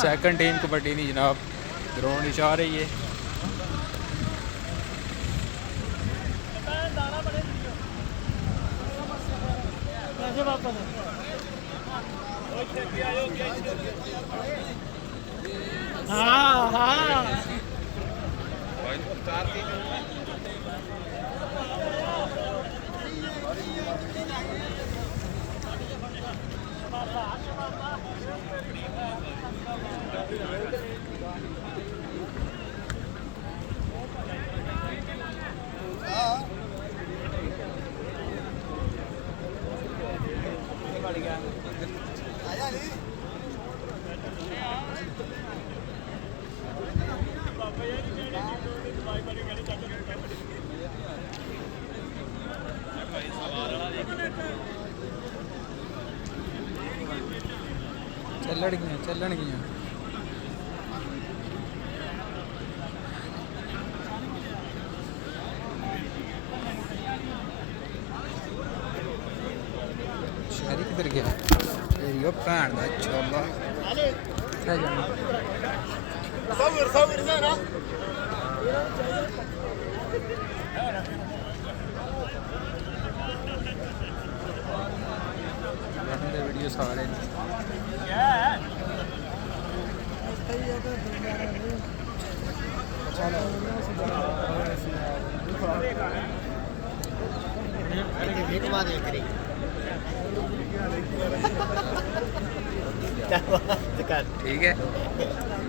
Second team kabaddi नहीं जनाब ground आ रही है। हाँ हाँ ਚੱਲਣ ਗਈਆਂ ਸ਼ਹਿਰੀ ਕਿੱਧਰ ਗਿਆ ਤੇਰੀ ਉਹ ਭੈਣ ਦਾ ਚੋਲਾ ਕਿੱਥੇ ਜਾਣਾ صور زين ها ਦੇ ਵੀਡੀਓ ਸਾਰੇ ठीक है।